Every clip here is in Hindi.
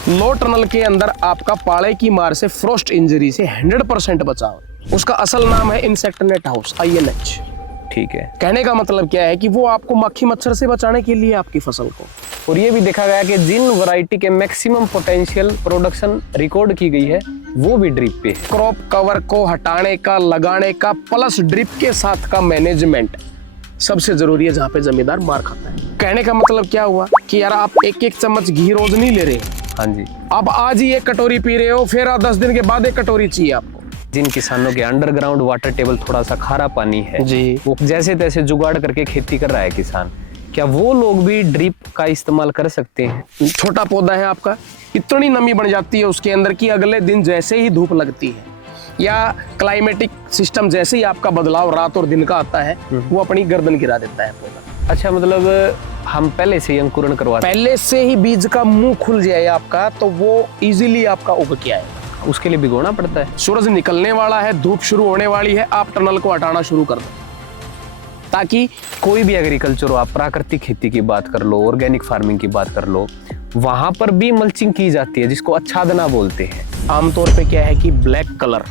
लो टनल के अंदर आपका पाले की मार से फ्रोस्ट इंजरी से 100% बचाव। उसका असल नाम है इंसेक्ट नेट हाउस, INH। ठीक है। कहने का मतलब क्या है कि वो आपको मक्खी मच्छर से बचाने के लिए आपकी फसल को। और ये भी देखा गया कि जिन वैरायटी के मैक्सिमम पोटेंशियल प्रोडक्शन रिकॉर्ड की गई है वो भी ड्रिप पे है। क्रॉप कवर को हटाने का, लगाने का, प्लस ड्रिप के साथ का मैनेजमेंट सबसे जरूरी है जहाँ पे जमींदार मार खाता है। कहने का मतलब क्या हुआ कि यार आप एक एक चम्मच घी रोज नहीं ले रहे। हाँ जी। आप आज ही एक कटोरी पी रहे हो, फिर 10 दिन के बाद एक कटोरी चाहिए आपको। जिन किसानों के अंडरग्राउंड वाटर टेबल थोड़ा सा खारा पानी है जी, वो जैसे तैसे जुगाड़ करके खेती कर रहा है किसान, क्या वो लोग भी ड्रिप का इस्तेमाल कर सकते हैं? छोटा पौधा है आपका, इतनी नमी बन जाती है उसके अंदर कि अगले दिन जैसे ही धूप लगती है या क्लाइमेटिक सिस्टम जैसे ही आपका बदलाव रात और दिन का आता है वो अपनी गर्दन गिरा देता है पौधा। अच्छा, मतलब हम पहले से ही अंकुरण करवाते पहले से ही बीज का मुंह खुल जाए आपका तो वो इजीली आपका उग के आएगा। उसके लिए भिगोना पड़ता है। सूरज निकलने वाला है, धूप शुरू होने वाली है, आप टनल को हटाना शुरू कर दो ताकि कोई भी एग्रीकल्चर हो, आप प्राकृतिक खेती की बात कर लो, ऑर्गेनिक फार्मिंग की बात कर लो, वहां पर भी मल्चिंग की जाती है जिसको आच्छादना बोलते हैं। आमतौर पे क्या है कि ब्लैक कलर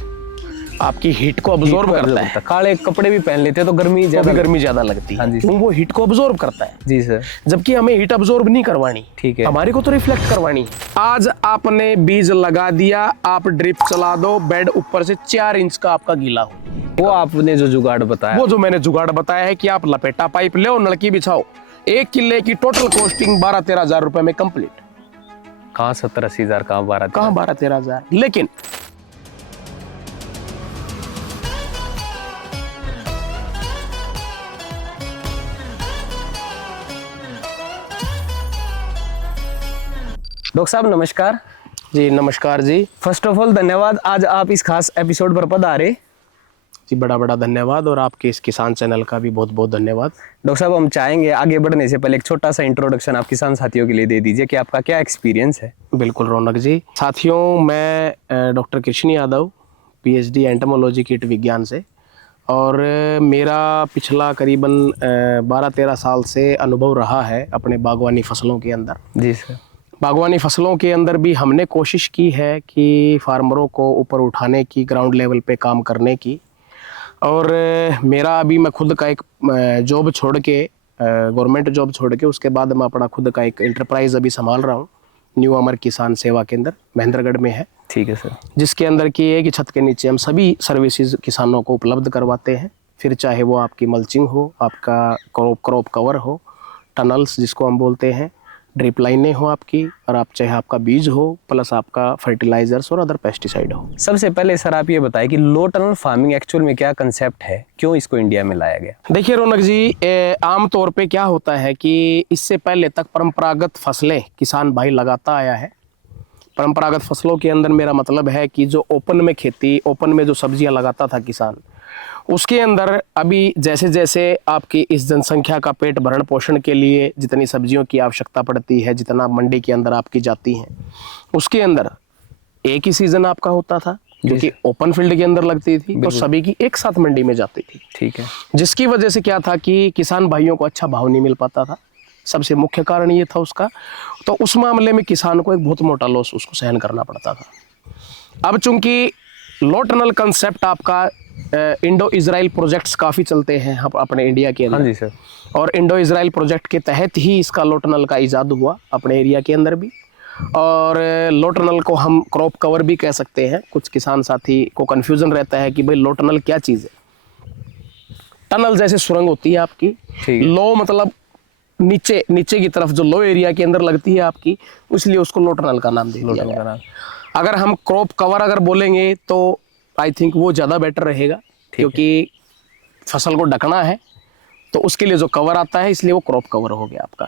आपकी हीट को अब्जॉर्ब करता है। काले कपड़े भी पहन लेते हैं तो गर्मी ज्यादा लगती है। हाँ जी। क्यों? वो हीट को अब्जॉर्ब करता है। जी सर। जबकि हमें हीट अब्जॉर्ब नहीं करवानी, ठीक है, हमारी को तो रिफ्लेक्ट करवानी है। आज आपने बीज लगा दिया, आप ड्रिप चला दो, बेड ऊपर से 4 इंच का आपका गीला हो। वो आपने जो जुगाड़ बताया, वो जो मैंने जुगाड़ बताया है कि आप लपेटा पाइप ले, नलकी बिछाओ, 1 किले की टोटल कॉस्टिंग 12-13 हजार रुपए में कंप्लीट। कहाँ 70-80 हजार, कहाँ 12-13 हजार। लेकिन डॉक्टर साहब नमस्कार। जी नमस्कार जी। फर्स्ट ऑफ ऑल धन्यवाद, आज आप इस खास एपिसोड पर पधारे। जी बड़ा धन्यवाद, और आपके इस किसान चैनल का भी बहुत बहुत धन्यवाद। डॉक्टर साहब हम चाहेंगे आगे बढ़ने से पहले एक छोटा सा इंट्रोडक्शन आप किसान साथियों के लिए दे दीजिए कि आपका क्या एक्सपीरियंस है। बिल्कुल रौनक जी। साथियों, मैं doctor Krishna Yadav, PhD entomology कीट विज्ञान से, और मेरा पिछला करीबन 12-13 साल से अनुभव रहा है अपने बागवानी फसलों के अंदर। जी सर। बागवानी फसलों के अंदर भी हमने कोशिश की है कि फार्मरों को ऊपर उठाने की, ग्राउंड लेवल पे काम करने की। और मेरा अभी मैं खुद का एक जॉब छोड़ के, गवर्नमेंट जॉब छोड़ के, उसके बाद मैं अपना खुद का एक एंटरप्राइज अभी संभाल रहा हूँ। न्यू अमर किसान सेवा केंद्र महेंद्रगढ़ में है। ठीक है सर। जिसके अंदर की एक छत के नीचे हम सभी सर्विसेज किसानों को उपलब्ध करवाते हैं। फिर चाहे वो आपकी मल्चिंग हो, आपका क्रॉप कवर हो, टनल्स जिसको हम बोलते हैं, ड्रिप लाइनें हो आपकी, और आप चाहे आपका बीज हो, प्लस आपका फर्टिलाइजर्स और अदर पेस्टिसाइड हो। सबसे पहले सर आप ये बताएं कि लो टनल फार्मिंग एक्चुअल में क्या कंसेप्ट है, क्यों इसको इंडिया में लाया गया? देखिए रौनक जी, आम तौर पे क्या होता है कि इससे पहले तक परंपरागत फसलें किसान भाई लगाता आया है। परंपरागत फसलों के अंदर मेरा मतलब है कि जो ओपन में खेती, ओपन में जो सब्जियां लगाता था किसान, उसके अंदर अभी जैसे जैसे आपकी इस जनसंख्या का पेट भरण पोषण के लिए जितनी सब्जियों की आवश्यकता पड़ती है, जितना मंडी के अंदर आपकी जाती हैं, उसके अंदर एक ही सीजन आपका होता था जो कि ओपन फील्ड के अंदर लगती थी और सभी की एक साथ मंडी में जाती थी। ठीक है। जिसकी वजह से क्या था कि किसान भाइयों को अच्छा भाव नहीं मिल पाता था। सबसे मुख्य कारण ये था उसका। तो उस मामले में किसान को एक बहुत मोटा लॉस उसको सहन करना पड़ता था। अब चूंकि लो टनल कंसेप्ट आपका इंडो इजराइल प्रोजेक्ट्स काफ़ी चलते हैं अपने इंडिया के अंदर। हाँ जी सर। और इंडो इजराइल प्रोजेक्ट के तहत ही इसका लो टनल का इजाद हुआ अपने एरिया के अंदर भी। और लो टनल को हम क्रॉप कवर भी कह सकते हैं। कुछ किसान साथी को कन्फ्यूजन रहता है कि भाई लो टनल क्या चीज़ है। टनल जैसे सुरंग होती है आपकी, लो मतलब नीचे नीचे की तरफ जो लो एरिया के अंदर लगती है आपकी, इसलिए उसको लो टनल का नाम दे दिया गया। अगर हम क्रॉप कवर अगर बोलेंगे तो आई थिंक वो ज़्यादा बेटर रहेगा, क्योंकि फसल को ढकना है तो उसके लिए जो कवर आता है, इसलिए वो क्रॉप कवर हो गया आपका।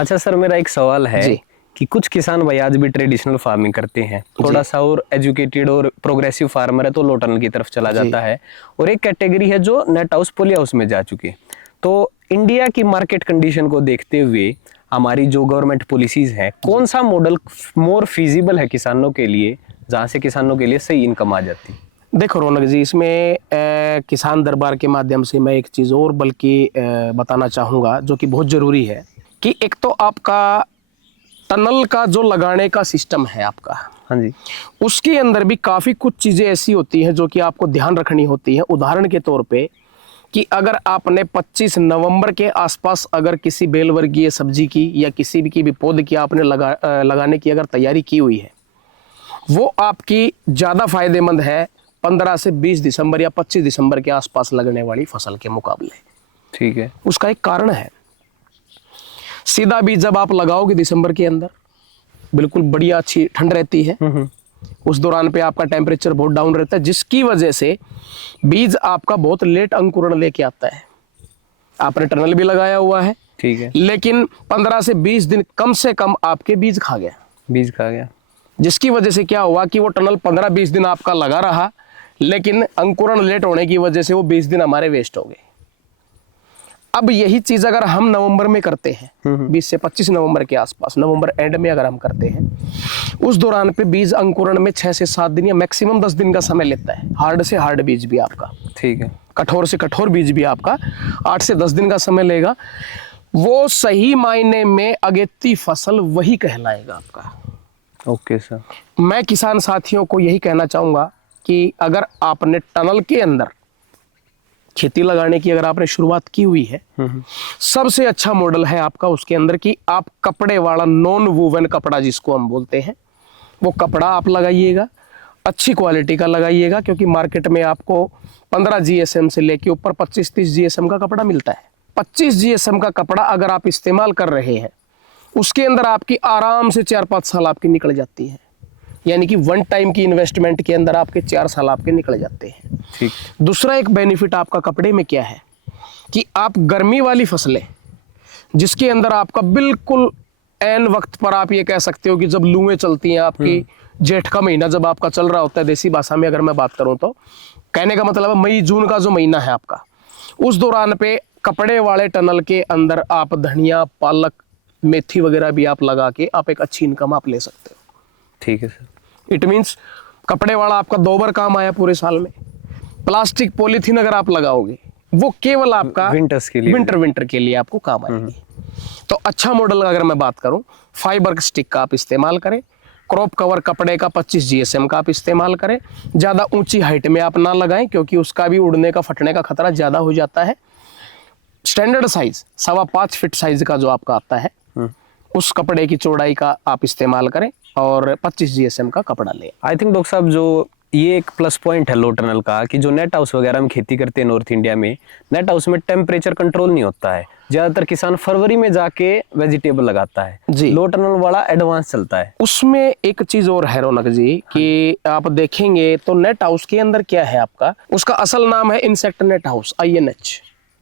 अच्छा सर, मेरा एक सवाल है कि कुछ किसान भाई आज भी ट्रेडिशनल फार्मिंग करते हैं, थोड़ा सा और एजुकेटेड और प्रोग्रेसिव फार्मर है तो लो टनल की तरफ चला जाता है, और एक कैटेगरी है जो नेट हाउस पॉली हाउस में जा चुके। तो इंडिया की मार्केट कंडीशन को देखते हुए हमारी जो गवर्नमेंट पॉलिसीज हैं, कौन सा मॉडल मोर फिजिबल है किसानों के लिए, जहाँ से किसानों के लिए सही इनकम आ जाती? देखो रौनक जी, इसमें किसान दरबार के माध्यम से मैं एक चीज़ और बल्कि बताना चाहूँगा जो कि बहुत ज़रूरी है कि एक तो आपका टनल का जो लगाने का सिस्टम है आपका, हाँ जी, उसके अंदर भी काफी कुछ चीजें ऐसी होती हैं जो कि आपको ध्यान रखनी होती है। उदाहरण के तौर पे कि अगर आपने 25 नवंबर के आसपास अगर किसी बेलवर्गीय सब्जी की या किसी भी की भी पौध की आपने लगाने की अगर तैयारी की हुई है, वो आपकी ज्यादा फायदेमंद है 15 से 20 दिसंबर या 25 दिसंबर के आसपास लगने वाली फसल के मुकाबले। ठीक है। उसका एक कारण है, सीधा बीज जब आप लगाओगे दिसंबर के अंदर, बिल्कुल बढ़िया अच्छी ठंड रहती है, उस दौरान पे आपका टेम्परेचर बहुत डाउन रहता है, जिसकी वजह से बीज आपका बहुत लेट अंकुरण लेके आता है। आपने टनल भी लगाया हुआ है, ठीक है, लेकिन 15 से 20 दिन कम से कम आपके बीज खा गया, बीज खा गया, जिसकी वजह से क्या हुआ कि वो टनल 15-20 दिन आपका लगा रहा, लेकिन अंकुरण लेट होने की वजह से वो 20 दिन हमारे वेस्ट हो गए। अब यही चीज अगर हम नवंबर में करते हैं, 20 से 25 नवंबर के आसपास, नवंबर एंड में अगर हम करते हैं, उस दौरान पे बीज अंकुरण में 6 से 7 दिन या मैक्सिमम 10 दिन का समय लेता है। हार्ड से हार्ड बीज भी आपका, ठीक है, कठोर से कठोर बीज भी आपका 8 से 10 दिन का समय लेगा। वो सही मायने में अगेती फसल वही कहलाएगा आपका। Okay sir. मैं किसान साथियों को यही कहना चाहूंगा कि अगर आपने टनल के अंदर खेती लगाने की अगर आपने शुरुआत की हुई है, सबसे अच्छा मॉडल है आपका उसके अंदर कि आप कपड़े वाला नॉन वूवन कपड़ा जिसको हम बोलते हैं, वो कपड़ा आप लगाइएगा, अच्छी क्वालिटी का लगाइएगा, क्योंकि मार्केट में आपको 15 GSM से लेके ऊपर 25-30 GSM का कपड़ा मिलता है। 25 GSM का कपड़ा अगर आप इस्तेमाल कर रहे हैं, उसके अंदर आपकी आराम से 4-5 साल आपकी निकल जाती है, यानी कि वन टाइम की इन्वेस्टमेंट के अंदर आपके 4 साल आपके निकल जाते हैं। ठीक। दूसरा एक बेनिफिट आपका कपड़े में क्या है कि आप गर्मी वाली फसलें जिसके अंदर आपका बिल्कुल एन वक्त पर आप ये कह सकते हो कि जब लूएं चलती हैं आपकी, जेठ का महीना जब आपका चल रहा होता है, देसी भाषा में अगर मैं बात करूं तो कहने का मतलब है मई जून का जो महीना है आपका, उस दौरान पे कपड़े वाले टनल के अंदर आप धनिया, पालक, मेथी वगैरह भी आप लगा के आप एक अच्छी इनकम आप ले सकते हो। ठीक है सर। इट मीन्स कपड़े वाला आपका 2 बार काम आया पूरे साल में। प्लास्टिक पॉलीथीन अगर आप लगाओगे वो केवल आपका विंटर्स के लिए, विंटर के लिए आपको काम आएगी। तो अच्छा मॉडल अगर मैं बात करूं, फाइबर स्टिक का आप इस्तेमाल करें, क्रॉप कवर कपड़े का 25 GSM का आप इस्तेमाल करें, ज्यादा ऊंची हाइट में आप ना लगाएं क्योंकि उसका भी उड़ने का फटने का खतरा ज्यादा हो जाता है। स्टैंडर्ड साइज 5.25 फीट साइज का जो आपका आता है, उस कपड़े की चौड़ाई का आप इस्तेमाल करें और 25 GSM का कपड़ा लें। आई थिंक डॉक्टर साहब जो ये एक प्लस पॉइंट है लो टनल का कि जो नेट हाउस वगैरह में खेती करते हैं नॉर्थ इंडिया में, नेट हाउस में टेम्परेचर कंट्रोल नहीं होता है, ज्यादातर किसान फरवरी में जाके वेजिटेबल लगाता है जी। लो टनल वाला एडवांस चलता है। उसमें एक चीज और है रौनक जी कि आप देखेंगे तो नेट हाउस के अंदर क्या है आपका, उसका असल नाम है इंसेक्ट नेट हाउस, INH।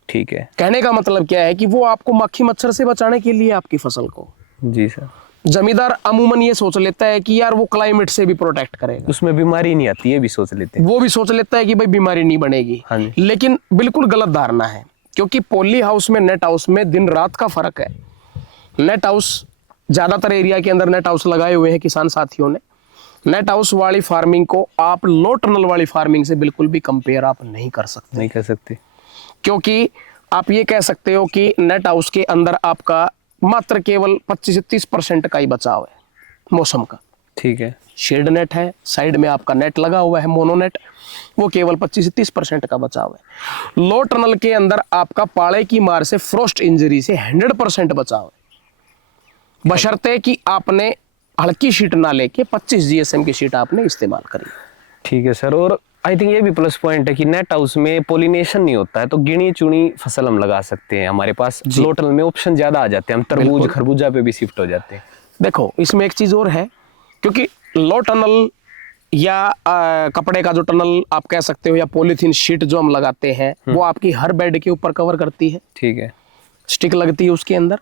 ठीक है। कहने का मतलब क्या है कि वो आपको मक्खी मच्छर से बचाने के लिए आपकी फसल को, जी सर। जमींदार अमूमन ये सोच लेता है कि यार वो क्लाइमेट से भी प्रोटेक्ट करेगा, उसमें बीमारी नहीं आती, ये भी सोच लेते हैं। वो भी सोच लेता है कि भाई बीमारी नहीं बनेगी। हाँ जी। लेकिन बिल्कुल गलत धारणा है, क्योंकि पॉली हाउस में नेट हाउस में दिन रात का फर्क है। नेट हाउस ज्यादातर एरिया के अंदर नेट हाउस लगाए हुए हैं किसान साथियों ने। नेट हाउस वाली फार्मिंग को आप लो टनल वाली फार्मिंग से बिल्कुल भी कंपेयर आप नहीं कर सकते, नहीं कर सकते, क्योंकि आप ये कह सकते हो कि नेट हाउस के अंदर आपका मात्र केवल 25 से 30% का ही बचाव है मौसम का। ठीक है। शेड नेट है, साइड में आपका नेट लगा हुआ है मोनोनेट, वो केवल 25 से 30% का बचाव है। लो टनल के अंदर आपका पाले की मार से, फ्रोस्ट इंजरी से 100% बचाव है, बशर्ते कि आपने हल्की शीट ना लेके 25 GSM की शीट आपने इस्तेमाल करी। ठीक है सर। और आई थिंक ये भी प्लस पॉइंट है कि नेट हाउस में पोलिनेशन नहीं होता है, तो गिनी चुनी फसल हम लगा सकते हैं। हमारे पास लो टनल में ऑप्शन ज्यादा आ जाते हैं, हम तरबूज खरबूजा पे भी शिफ्ट हो जाते हैं। देखो इसमें एक चीज और है, क्योंकि लो टनल या कपड़े का जो टनल आप कह सकते हो या पॉलीथीन शीट जो हम लगाते हैं, वो आपकी हर बेड के ऊपर कवर करती है। ठीक है। स्टिक लगती है उसके अंदर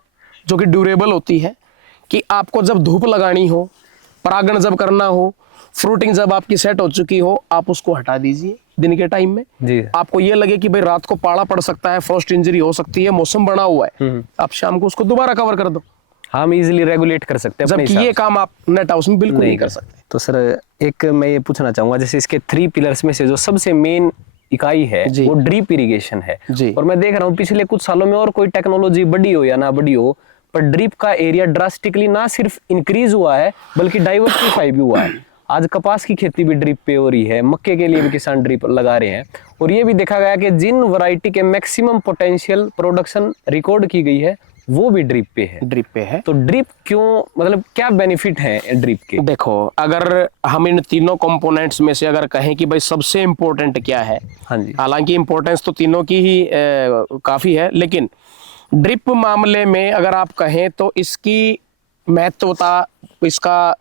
जो कि ड्यूरेबल होती है, कि आपको जब धूप लगानी हो, परागण जब करना हो, फ्रूटिंग जब आपकी सेट हो चुकी हो, आप उसको हटा दीजिए दिन के टाइम में। जी। आपको ये लगे कि भाई रात को पाला पड़ सकता है, फ्रोस्ट इंजरी हो सकती है, मौसम बना हुआ है, आप शाम को उसको दोबारा कवर कर दो। हम इजीली रेगुलेट कर सकते हैं, जबकि ये काम आप नेट हाउस में बिल्कुल नहीं कर सकते। तो सर एक मैं ये पूछना चाहूंगा, जैसे इसके 3 पिलर्स में से जो सबसे मेन इकाई है वो ड्रिप इरिगेशन है, जी। और मैं देख रहा हूँ पिछले कुछ सालों में और कोई टेक्नोलॉजी बड़ी हो या ना बड़ी हो, पर ड्रिप का एरिया ड्रास्टिकली ना सिर्फ इंक्रीज हुआ है बल्कि डाइवर्सिफाई भी हुआ है। आज कपास की खेती भी ड्रिप पे हो रही है, मक्के के लिए भी किसान ड्रिप लगा रहे हैं, और ये भी देखा गया कि जिन वैरायटी के मैक्सिमम पोटेंशियल प्रोडक्शन रिकॉर्ड की गई है वो भी ड्रिप पे है। ड्रिप पे है। तो ड्रिप क्यों, मतलब क्या बेनिफिट है ड्रिप के? देखो, अगर हम इन तीनों कंपोनेंट्स में से अगर कहें कि भाई सबसे इम्पोर्टेंट क्या है, हाँ जी, हालांकि इम्पोर्टेंस तो तीनों की ही काफी है, लेकिन ड्रिप मामले में अगर आप कहें तो इसकी महत्वता, इसका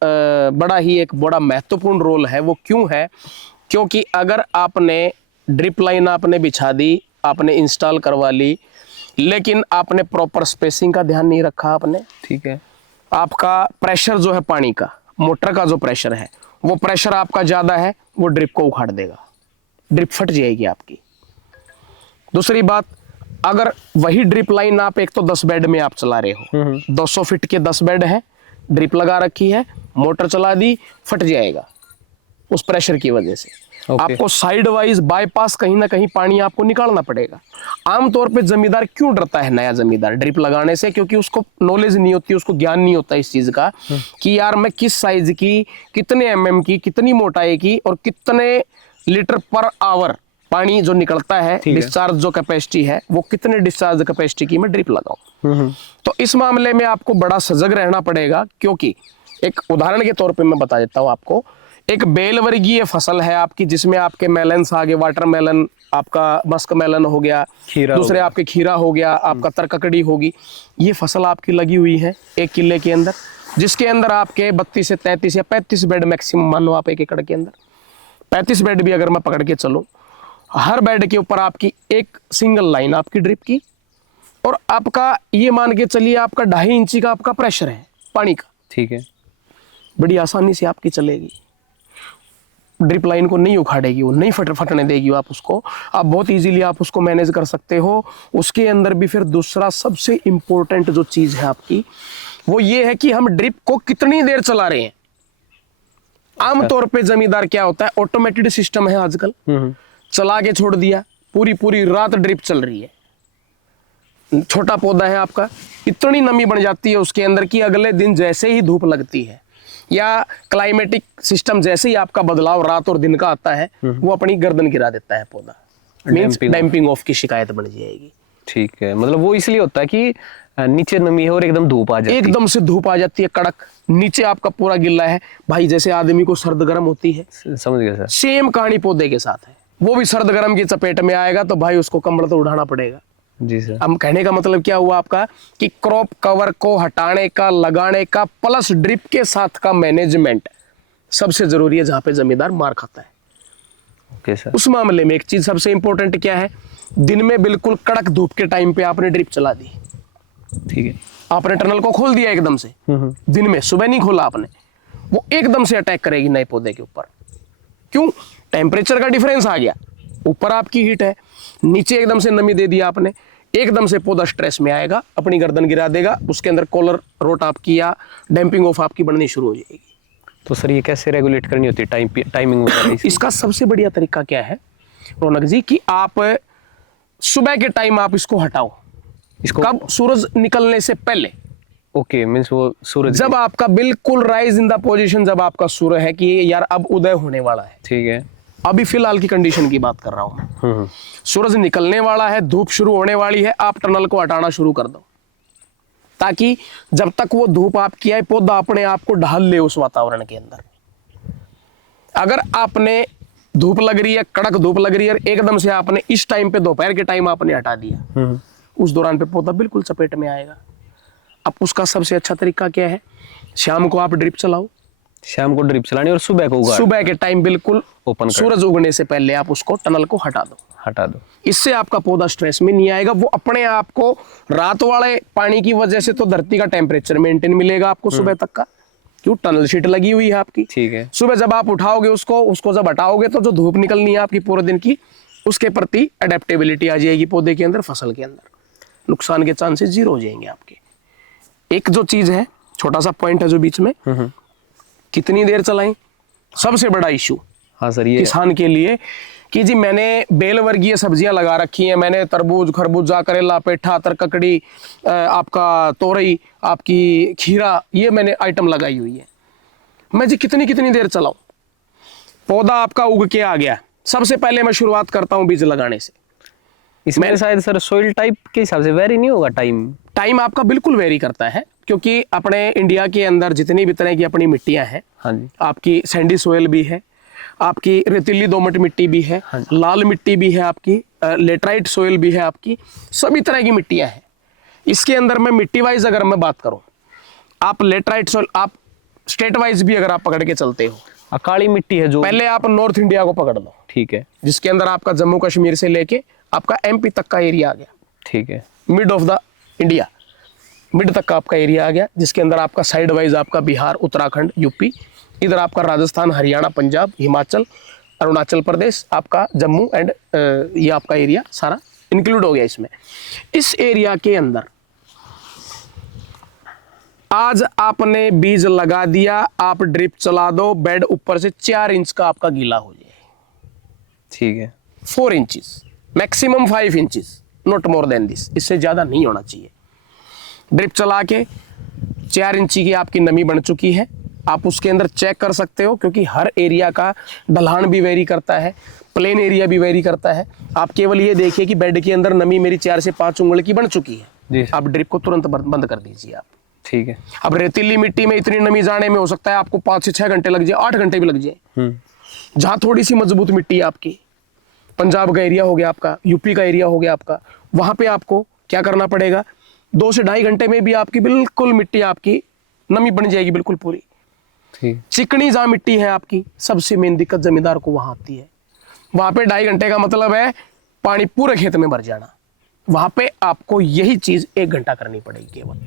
बड़ा ही एक बड़ा महत्वपूर्ण रोल है। वो क्यों है? क्योंकि अगर आपने ड्रिप लाइन आपने बिछा दी, आपने इंस्टॉल करवा ली, लेकिन आपने प्रॉपर स्पेसिंग का ध्यान नहीं रखा आपने, ठीक है, आपका प्रेशर जो है पानी का, मोटर का जो प्रेशर है, वो प्रेशर आपका ज्यादा है, वो ड्रिप को उखाड़ देगा, ड्रिप फट जाएगी आपकी। दूसरी बात, अगर वही ड्रिप लाइन आप एक तो 10 बेड में आप चला रहे हो, 200 फीट के 10 बेड है, ड्रिप लगा रखी है, मोटर चला दी, फट जाएगा उस प्रेशर की वजह से। आपको साइड वाइज बाईपास कहीं ना कहीं पानी आपको निकालना पड़ेगा। आमतौर पे जमींदार क्यों डरता है, नया जमींदार ड्रिप लगाने से? क्योंकि उसको नॉलेज नहीं होती, उसको ज्ञान नहीं होता इस चीज का कि यार मैं किस साइज की, कितने एमएम की, कितनी मोटाई की और कितने लीटर पर आवर पानी जो निकलता है, डिस्चार्ज जो कैपेसिटी है, वो कितने डिस्चार्ज कैपेसिटी की मैं ड्रिप लगाऊं। तो इस मामले में आपको बड़ा सजग रहना पड़ेगा, क्योंकि एक उदाहरण के तौर पे मैं बता देता हूं आपको। एक बेल वर्गीय फसल है आपकी, जिसमें आपके मेलन्स आगे, वाटरमेलन, आपका मस्क मेलन हो गया, दूसरे आपके खीरा हो गया, आपका तरककड़ी होगी। ये फसल आपकी लगी हुई है 1 किले के अंदर, जिसके अंदर आपके 32 से 33 या 35 बेड मैक्सिमम मान लो आप 1 एकड़ के अंदर। 35 बेड भी अगर मैं पकड़ के चलूं, हर बेड के ऊपर आपकी एक सिंगल लाइन आपकी ड्रिप की, और आपका ये मान के चलिए आपका 2.5 इंची का आपका प्रेशर है पानी का, ठीक है, बड़ी आसानी से आपकी चलेगी। ड्रिप लाइन को नहीं उखाड़ेगी, वो नहीं फटने देगी आप उसको, आप बहुत इजीली आप उसको मैनेज कर सकते हो। उसके अंदर भी फिर दूसरा सबसे इंपॉर्टेंट जो चीज है आपकी, वो ये है कि हम ड्रिप को कितनी देर चला रहे हैं। आमतौर पे जमींदार क्या होता है, ऑटोमेटेड सिस्टम है आजकल, चला के छोड़ दिया, पूरी रात ड्रिप चल रही है। छोटा पौधा है आपका, इतनी नमी बन जाती है उसके अंदर कि अगले दिन जैसे ही धूप लगती है या क्लाइमेटिक सिस्टम जैसे ही आपका बदलाव रात और दिन का आता है, वो अपनी गर्दन गिरा देता है पौधा, मींस डैम्पिंग ऑफ की शिकायत बन जाएगी। ठीक है, मतलब वो इसलिए होता है कि नीचे नमी है और एकदम धूप आ जाती है, एकदम से धूप आ जाती है कड़क, नीचे आपका पूरा गिल्ला है भाई, जैसे आदमी को सर्द गर्म होती है, समझ गया सर। सेम कहानी पौधे के साथ है, वो भी सर्द गर्म की चपेट में आएगा तो भाई उसको कम्बल तो उठाना पड़ेगा। जी सर। अब कहने का मतलब क्या हुआ आपका कि क्रॉप कवर को हटाने का, लगाने का, प्लस ड्रिप के साथ का मैनेजमेंट सबसे जरूरी है, जहां पे जमींदार मार खाता है। Okay sir. उस मामले में एक चीज सबसे इंपॉर्टेंट क्या है, दिन में बिल्कुल कड़क धूप के टाइम पे आपने ड्रिप चला दी, ठीक है, आपने टनल को खोल दिया एकदम से, दिन में, सुबह नहीं खोला आपने, वो एकदम से अटैक करेगी नए पौधे के ऊपर। क्यों? टेम्परेचर का डिफरेंस आ गया, ऊपर आपकी हीट है, नीचे एकदम से नमी दे दिया आपने, एकदम से पौधा स्ट्रेस में आएगा, अपनी गर्दन गिरा देगा, उसके अंदर कॉलर रोट आपकी या डैम्पिंग ऑफ आपकी बननी शुरू हो जाएगी। तो सर ये कैसे रेगुलेट करनी होती है टाइमिंग? इसका सबसे बढ़िया तरीका क्या है रौनक जी, कि आप सुबह के टाइम आप इसको हटाओ, इसको कब? सूरज निकलने से पहले। ओके, मींस वो सूरज जब आपका बिल्कुल राइज इन द पोजीशन, जब आपका सूर्य है कि यार अब उदय होने वाला है, ठीक है, अभी फिलहाल की कंडीशन की बात कर रहा हूं मैं, सूरज निकलने वाला है, धूप शुरू होने वाली है, आप टनल को हटाना शुरू कर दो, ताकि जब तक वो धूप आपकी आए पौधा अपने आप को ढाल ले उस वातावरण के अंदर। अगर आपने धूप लग रही है, कड़क धूप लग रही है, एकदम से आपने इस टाइम पे, दोपहर के टाइम आपने हटा दिया, उस दौरान पे पौधा बिल्कुल चपेट में आएगा। अब उसका सबसे अच्छा तरीका क्या है, शाम को आप ड्रिप चलाओ, शाम को ड्रिप चलानी और सुबह को सुबह के टाइम बिल्कुल ओपन, सूरज उगने से पहले आप उसको टनल को हटा दो। इससे आपका पौधा स्ट्रेस में नहीं आएगा, वो अपने आप को रात वाले पानी की वजह से तो धरती का टेम्परेचर मेंटेन मिलेगा आपको सुबह तक का, क्यों? टनल शीट लगी हुई है आपकी, ठीक है। सुबह जब आप उठाओगे उसको जब हटाओगे तो जो धूप निकलनी है आपकी पूरे दिन की, उसके प्रति अडेप्टेबिलिटी आ जाएगी पौधे के अंदर, फसल के अंदर, नुकसान के चांसेस 0 हो जाएंगे आपके। एक जो चीज है, छोटा सा पॉइंट है जो बीच में, कितनी देर चलाएं, सबसे बड़ा इश्यू हाँ सर, ये किसान के लिए, कि जी मैंने बेल वर्गीय सब्जियां लगा रखी हैं, मैंने तरबूज, खरबूजा, करेला, पेठा, तरककड़ी, आपका तोरई, आपकी खीरा, ये मैंने आइटम लगाई हुई है। मैं जी कितनी कितनी देर चलाऊं? पौधा आपका उग के आ गया, सबसे पहले मैं शुरुआत करता हूं बीज लगाने से। इसमें शायद सर सोइल टाइप के हिसाब से वेरी नहीं होगा टाइम? टाइम आपका बिल्कुल वेरी करता है, क्योंकि अपने इंडिया के अंदर जितनी भी तरह की अपनी मिट्टियां हैं, हाँ जी, आपकी सैंडी सोयल भी है, आपकी रेतीली दोमट मिट्टी भी है, लाल मिट्टी भी है, आपकी लेटराइट सोयल भी है, आपकी सभी तरह की मिट्टियां हैं। इसके अंदर मैं मिट्टी वाइज अगर मैं बात करूं, आप लेटराइट सोयल, आप स्टेट वाइज भी अगर आप पकड़ के चलते हो, काली मिट्टी है जो, पहले आप नॉर्थ इंडिया को पकड़ लो, ठीक है, जिसके अंदर आपका जम्मू कश्मीर से लेके आपका एमपी तक का एरिया आ गया, ठीक है, mid of the India, mid तक का आपका एरिया आ गया, जिसके अंदर आपका साइड वाइज आपका बिहार, उत्तराखंड, यूपी, इधर आपका राजस्थान, हरियाणा, पंजाब, हिमाचल, अरुणाचल प्रदेश, आपका जम्मू एंड ये आपका एरिया सारा इंक्लूड हो गया इसमें। इस एरिया के अंदर आज आपने बीज लगा दिया, आप ड्रिप चला दो, बेड ऊपर से 4 इंच का आपका गीला हो जाए, ठीक है, 4 inches, maximum 5 inches, not more than this, इससे ज्यादा नहीं होना चाहिए। ड्रिप चला के 4 इंची की आपकी नमी बन चुकी है, आप उसके अंदर चेक कर सकते हो, क्योंकि हर एरिया का ढलान भी वेरी करता है, प्लेन एरिया भी वेरी करता है। आप केवल ये देखिए कि बेड के अंदर नमी मेरी 4 से 5 उंगली की बन चुकी है जी, आप ड्रिप को तुरंत बंद कर दीजिए आप। ठीक है। अब रेतीली मिट्टी में इतनी नमी जाने में हो सकता है आपको 5 से 6 घंटे लग जाए, 8 घंटे भी लग जाए। जहां थोड़ी सी मजबूत मिट्टी है आपकी, पंजाब का एरिया हो गया आपका, यूपी का एरिया हो गया आपका, वहां पे आपको क्या करना पड़ेगा, 2 से 2.5 घंटे में भी आपकी बिल्कुल मिट्टी आपकी नमी बन जाएगी बिल्कुल पूरी। ठीक, चिकनी जहां मिट्टी है आपकी, सबसे मेन दिक्कत जमींदार को वहां आती है। वहां पे 2.5 घंटे का मतलब है पानी पूरे खेत में भर जाना, वहां पे आपको यही चीज 1 घंटा करनी पड़ेगी केवल।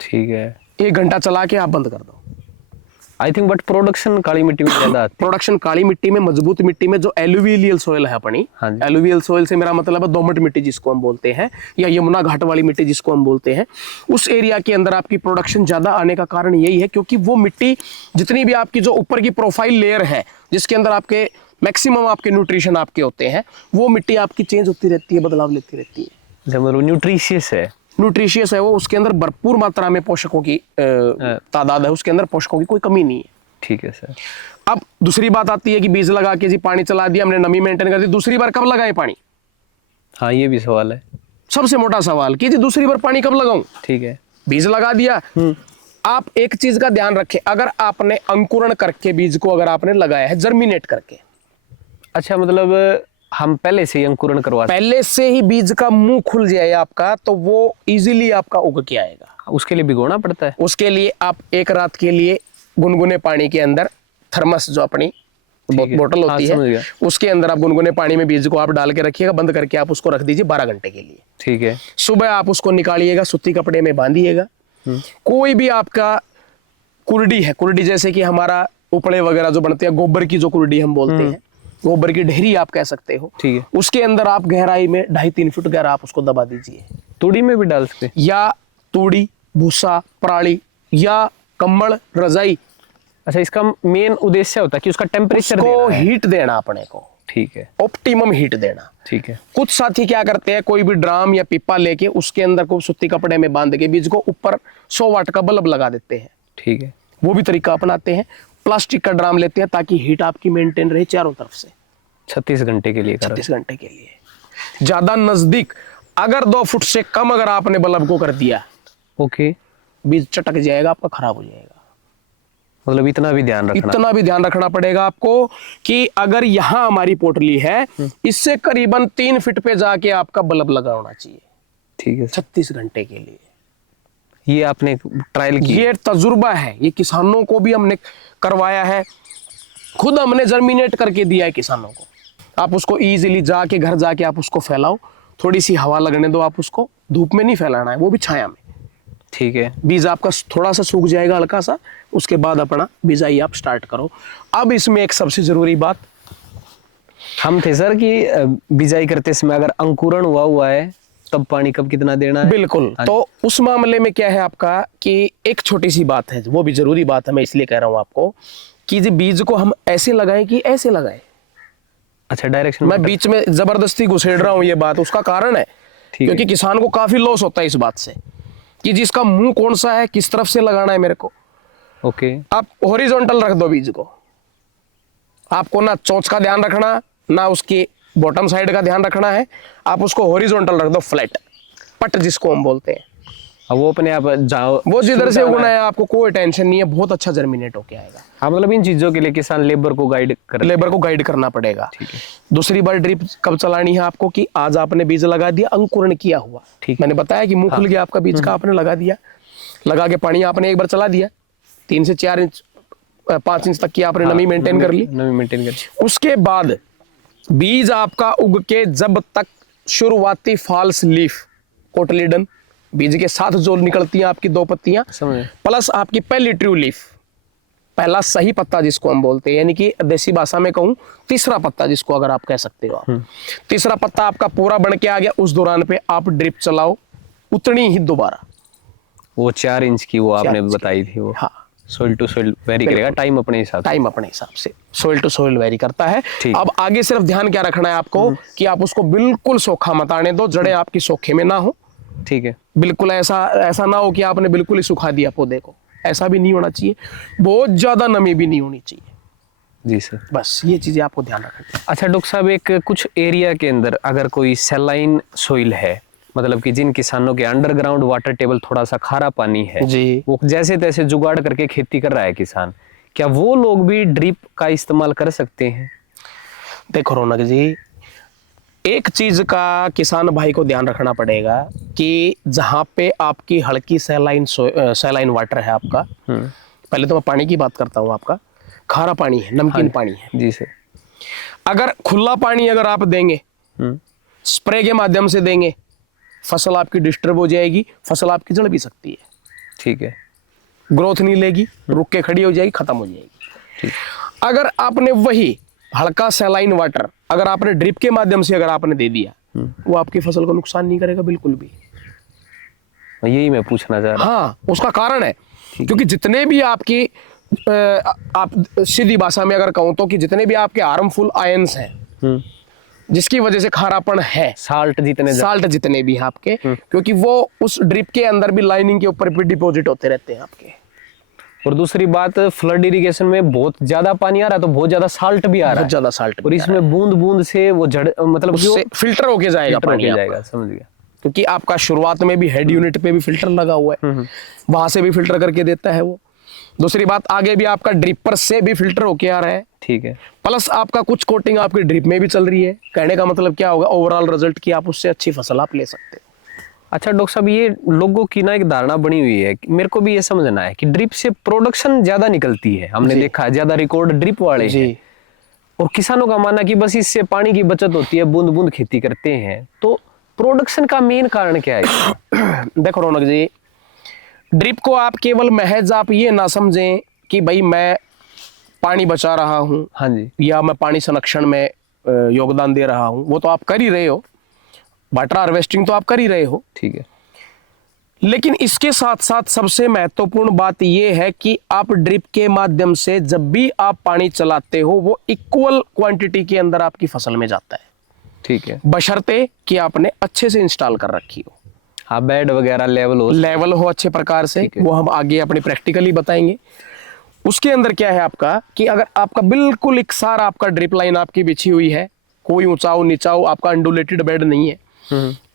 ठीक है, 1 घंटा चला के आप बंद कर दो। आई थिंक बट प्रोडक्शन काली मिट्टी में ज्यादा आती है। प्रोडक्शन काली मिट्टी में, मजबूत मिट्टी में, जो एलुवियल सोयल है अपनी, हाँ जी। एलुवियल सोयल से मेरा मतलब है दोमट मिट्टी जिसको हम बोलते हैं, या यमुना घाट वाली मिट्टी जिसको हम बोलते हैं, उस एरिया के अंदर आपकी प्रोडक्शन ज्यादा आने का कारण यही है, क्योंकि वो मिट्टी जितनी भी आपकी जो ऊपर की प्रोफाइल लेयर है, जिसके अंदर आपके मैक्सिमम आपके न्यूट्रिशन आपके होते हैं, वो मिट्टी आपकी चेंज होती रहती है, बदलाव लेती रहती है। जब वो न्यूट्रिशियस है, न्यूट्रिशियस है वो, उसके अंदर भरपूर मात्रा में पोषकों की तादाद है, उसके अंदर पोषकों की कोई कमी नहीं है। ठीक है सर। अब दूसरी बात आती है कि बीज लगा के जी पानी चला दिया, हमने नमी मेंटेन कर दी, दूसरी बार कब लगाए पानी? हाँ, ये भी सवाल है, सबसे मोटा सवाल कि जी दूसरी बार पानी कब लगाऊं? ठीक है, बीज लगा दिया। आप एक चीज का ध्यान रखें, अगर आपने अंकुरण करके बीज को अगर आपने लगाया है, जर्मिनेट करके, अच्छा, मतलब हम पहले से ही अंकुरण करवा, पहले से ही बीज का मुंह खुल जाए आपका, तो वो इजीली आपका उग के आएगा। उसके लिए भिगोना पड़ता है? उसके लिए आप 1 रात के लिए गुनगुने पानी के अंदर, थर्मस जो अपनी बोतल होती है, उसके अंदर आप गुनगुने पानी में बीज को आप डाल के रखिएगा, बंद करके आप उसको रख दीजिए 12 घंटे के लिए। ठीक है। सुबह आप उसको निकालिएगा, सूती कपड़े में बांधिएगा। कोई भी आपका कुर्डी है, कुर्डी जैसे कि हमारा उपड़े वगैरह जो बनते हैं, गोबर की जो कुर्डी हम बोलते हैं, गोबर की ढेरी आप कह सकते हो, ठीक है। उसके अंदर आप गहराई में 2.5-3 फुट गहरा आप उसको दबा दीजिए। तूड़ी में भी डाल सकते, या तूड़ी, भूसा, पराली या कम्बल, रजाई। अच्छा, इसका मेन उद्देश्य होता है कि उसका टेम्परेचर को हीट देना अपने को, ठीक है, ऑप्टिमम हीट देना। ठीक है। कुछ साथी क्या करते हैं, कोई भी ड्राम या पिप्पा लेके उसके अंदर को सूती कपड़े में बांध के बीज को ऊपर 100 वाट का बल्ब लगा देते हैं, ठीक है, वो भी तरीका अपनाते हैं। प्लास्टिक का ड्राम लेते हैं ताकि हीट आपकी मेंटेन रहे चारों तरफ से, 36 घंटे के लिए, 36 घंटे के लिए। ज्यादा नजदीक अगर 2 फुट से कम अगर आपने बल्ब को कर दिया, ओके, बीज चटक जाएगा आपका, खराब हो जाएगा। मतलब इतना भी ध्यान रखना पड़ेगा आपको कि अगर यहाँ हमारी पोटली है, इससे करीबन 3 फीट पे जाके आपका बल्ब लगा होना चाहिए। ठीक है। 36 घंटे के लिए। ये आपने ट्रायल की? ये तजुर्बा है, ये किसानों को भी हमने करवाया है, खुद हमने जर्मिनेट करके दिया है किसानों को। आप उसको इजीली जाके घर जाके आप उसको फैलाओ, थोड़ी सी हवा लगने दो, आप उसको धूप में नहीं फैलाना है, वो भी छाया में। ठीक है। बीज आपका थोड़ा सा सूख जाएगा हल्का सा, उसके बाद अपना बिजाई आप स्टार्ट करो। अब इसमें एक सबसे जरूरी बात, हम थे सर कि बिजाई करते समय अगर अंकुरण हुआ है तब पानी कब कितना देना है? बिल्कुल। तो उस मामले में क्या है आपका कि एक छोटी सी बात है, वो भी जरूरी बात है, मैं इसलिए कह रहा हूं आपको कि जी बीज को हम ऐसे लगाएं कि ऐसे लगाएं। अच्छा, डायरेक्शन मैं बीच में जबरदस्ती घुसेड़ रहा हूँ ये बात, उसका कारण है क्योंकि किसान को काफी लॉस होता है इस बात से कि जिसका मुंह कौन सा है, किस तरफ से लगाना है मेरे को। ओके, आप हॉरिजॉन्टल रख दो बीज को, आपको ना चोंच का ध्यान रखना ना उसकी बॉटम साइड का ध्यान रखना है, आप उसको हॉरिजॉन्टल रख दो, फ्लैट पट जिसको हम बोलते हैं। अब वो अपने आप जाओ, वो जिधर से उगना है आपको कोई टेंशन नहीं है, बहुत अच्छा जर्मिनेट होके आएगा। हाँ, मतलब इन चीजों के लिए किसान लेबर को गाइड करना पड़ेगा। ठीक है। दूसरी बार ड्रिप कब चलानी है आपको कि आज आपने बीज लगा दिया, अंकुरण किया हुआ, ठीक, मैंने बताया कि मुंह खुल गया आपका बीज का, आपने लगा दिया, लगा के पानी आपने एक बार चला दिया, 3 से 4 इंच 5 इंच तक की आपने नमी मेंटेन कर ली। उसके बाद बीज आपका उग के जब तक शुरुआती फॉल्स लीफ कोटलीडन बीज के साथ जो निकलती हैं आपकी 2 पत्तियां प्लस आपकी पहली ट्रू लीफ, पहला सही पत्ता जिसको हम बोलते हैं, यानी कि देसी भाषा में कहूं तीसरा पत्ता जिसको अगर आप कह सकते हो आप, तीसरा पत्ता आपका पूरा बन के आ गया, उस दौरान पे आप ड्रिप चलाओ उतनी ही दोबारा। वो 4 इंच की वो आपने बताई थी वो, हाँ, सोइल टू सोइल वेरी करेगा, टाइम अपने हिसाब से सोइल टू सोइल वेरी करता है। अब आगे सिर्फ ध्यान क्या रखना है आपको कि आप उसको बिल्कुल सोखा मत आने दो, जड़ें आपकी सोखे में ना हो। ठीक है, बिल्कुल ऐसा ना हो कि आपने बिल्कुल ही सुखा दिया पौधे को, ऐसा भी नहीं होना चाहिए, बहुत ज्यादा नमी भी नहीं होनी चाहिए। जी सर, बस ये चीजें आपको ध्यान रखनी। अच्छा डॉक्टर साहब, एक कुछ एरिया के अंदर अगर कोई सैलाइन सोइल है, मतलब कि जिन किसानों के अंडरग्राउंड वाटर टेबल थोड़ा सा खारा पानी है जी, वो जैसे तैसे जुगाड़ करके खेती कर रहा है किसान, क्या वो लोग भी ड्रिप का इस्तेमाल कर सकते हैं? देखो रौनक जी, एक चीज का किसान भाई को ध्यान रखना पड़ेगा कि जहां पे आपकी हल्की सैलाइन वाटर है आपका, पहले तो मैं पानी की बात करता हूं, आपका खारा पानी है, नमकीन पानी है जी सर। अगर खुला पानी अगर आप देंगे, स्प्रे के माध्यम से देंगे, फसल आपकी डिस्टर्ब हो जाएगी, फसल आपकी जड़ भी सकती है, ठीक है, ग्रोथ नहीं लेगी, रुक के खड़ी हो जाएगी, खत्म हो जाएगी। ठीक। अगर आपने वही हल्का सैलाइन वाटर अगर आपने ड्रिप के माध्यम से अगर आपने दे दिया, वो आपकी फसल को नुकसान नहीं करेगा बिल्कुल भी। यही मैं पूछना चाह रहा। हाँ, उसका कारण है क्योंकि जितने भी आपकी आप सीधी भाषा में अगर कहूं तो कि जितने भी आपके हार्मफुल आयंस हैं जिसकी वजह से खारापन है, साल्ट जितने भी हैं आपके, क्योंकि वो उस ड्रिप के अंदर भी लाइनिंग के ऊपर भी डिपॉजिट होते रहते हैं आपके। और दूसरी बात, फ्लड इरिगेशन में बहुत ज्यादा पानी आ रहा है तो बहुत ज्यादा साल्ट भी आ रहा है, बहुत ज्यादा साल्ट, और इसमें बूंद बूंद से वो जड़ मतलब जो फिल्टर होके जाएगा पानी, समझ गया, क्योंकि आपका शुरुआत में भी हेड यूनिट पे भी फिल्टर लगा हुआ है, वहां से भी फिल्टर करके देता है वो। दूसरी बात, आगे भी आपका ड्रिपर से भी फिल्टर होके आ रहा है, ठीक है, प्लस आपका कुछ कोटिंग आपकी ड्रिप में भी चल रही है। कहने का मतलब क्या होगा, ओवरऑल रिजल्ट की आप उससे अच्छी फसल आप ले सकते हो। अच्छा डॉक्टर साहब, ये लोगों की ना एक धारणा बनी हुई है, मेरे को भी ये समझना है कि ड्रिप से प्रोडक्शन ज्यादा निकलती है, हमने देखा है ज्यादा रिकॉर्ड ड्रिप वाले हैं, और किसानों का मानना कि बस इससे पानी की बचत होती है, बूंद बूंद खेती करते हैं, तो प्रोडक्शन का मेन कारण क्या है? देखो रौनक जी, ड्रिप को आप केवल महज आप ये ना समझें कि भाई मैं पानी बचा रहा हूं, हाँ जी, या मैं पानी संरक्षण में योगदान दे रहा हूं, वो तो आप कर ही रहे हो, वाटर हार्वेस्टिंग तो आप कर ही रहे हो, ठीक है, लेकिन इसके साथ साथ सबसे महत्वपूर्ण बात यह है कि आप ड्रिप के माध्यम से जब भी आप पानी चलाते हो वो इक्वल क्वांटिटी के अंदर आपकी फसल में जाता है, ठीक है, बशर्ते कि आपने अच्छे से इंस्टॉल कर रखी हो, हाँ, बेड वगैरह लेवल हो अच्छे प्रकार से, वो हम आगे अपने प्रैक्टिकली बताएंगे। उसके अंदर क्या है आपका कि अगर आपका बिल्कुल इकसार आपका ड्रिप लाइन आपकी बिछी हुई है, कोई ऊंचाओ नीचाओ आपका अंडुलेटेड बेड नहीं है,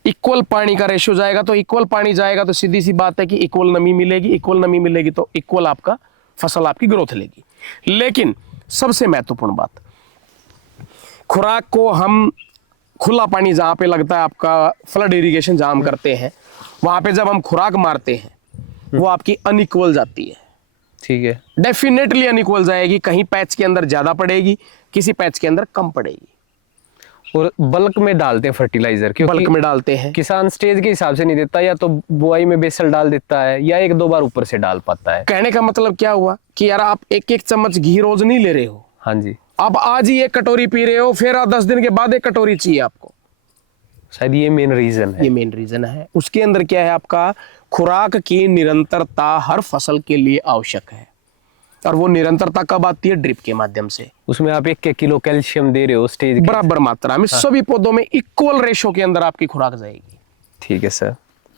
इक्वल पानी का रेशियो जाएगा, तो इक्वल पानी जाएगा तो सीधी सी बात है कि इक्वल नमी मिलेगी, इक्वल नमी मिलेगी तो इक्वल आपका फसल आपकी ग्रोथ लेगी। लेकिन सबसे महत्वपूर्ण बात, खुराक को हम खुला पानी जहां पे लगता है, आपका फ्लड इरिगेशन जहां हम करते हैं, वहां पे जब हम खुराक मारते हैं वो आपकी अनइक्वल जाती है, ठीक है, डेफिनेटली अनइक्वल जाएगी, कहीं पैच के अंदर ज्यादा पड़ेगी, किसी पैच के अंदर कम पड़ेगी। और बल्क में डालते हैं फर्टिलाइजर, क्योंकि बल्क में डालते हैं, किसान स्टेज के हिसाब से नहीं देता, या तो बुआई में बेसल डाल देता है या 1-2 बार ऊपर से डाल पाता है। कहने का मतलब क्या हुआ कि यार आप 1-1 चम्मच घी रोज नहीं ले रहे हो, हाँ जी, अब आज ही 1 कटोरी पी रहे हो, फिर 10 दिन के बाद 1 कटोरी चाहिए आपको, शायद ये मेन रीजन है। ये मेन रीजन है। उसके अंदर क्या है, आपका खुराक की निरंतरता हर फसल के लिए आवश्यक है। और वो निरंतरता कब आती है? ड्रिप के माध्यम से। उसमें आप 1 किलो कैल्शियम दे रहे हो स्टेज के। बराबर मात्रा में सभी पौधों में इक्वल रेशो के अंदर आपकी खुराक जाएगी। ठीक है सर।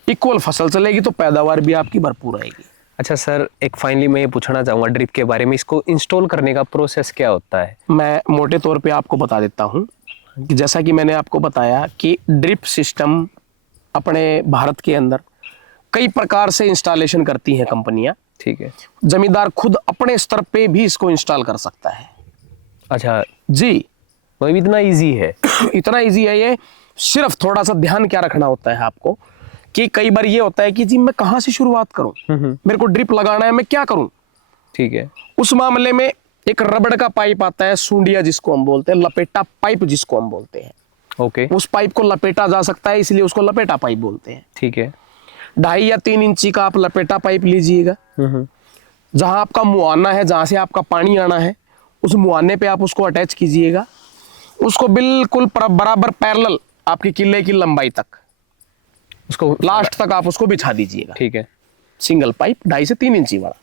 इक्वल फसल चलेगी तो पैदावार भी आपकी भरपूर आएगी। अच्छा सर, एक फाइनली मैं ये पूछना चाहूंगा ड्रिप के बारे में, इसको इंस्टॉल करने का प्रोसेस क्या होता है? मैं मोटे तौर पे आपको बता देता हूँ कि जैसा कि मैंने आपको बताया कि ड्रिप सिस्टम अपने भारत के अंदर कई प्रकार से इंस्टॉलेशन करती हैं कंपनियां। ठीक है। जमींदार खुद अपने स्तर पे भी इसको इंस्टॉल कर सकता है। अच्छा जी, वो भी इतना इजी है? इतना इजी है ये। सिर्फ थोड़ा सा ध्यान क्या रखना होता है आपको कि कई बार ये होता है कि जी मैं कहाँ से शुरुआत करूं, मेरे को ड्रिप लगाना है, मैं क्या करूं। ठीक है। उस मामले में एक रबड़ का पाइप आता है, सूंडिया जिसको हम बोलते हैं, लपेटा पाइप जिसको हम बोलते हैं। ओके। उस पाइप को लपेटा जा सकता है, इसलिए उसको लपेटा पाइप बोलते हैं। ठीक है। 2.5 या 3 इंची का आप लपेटा पाइप लीजिएगा। जहां आपका मुआना है, जहां से आपका पानी आना है, उस मुआने पे आप उसको अटैच कीजिएगा। उसको बिल्कुल बराबर पैरेलल आपकी किले की लंबाई तक, उसको लास्ट तक आप उसको बिछा दीजिएगा। ठीक है। सिंगल पाइप 2.5 से 3 इंची वाला।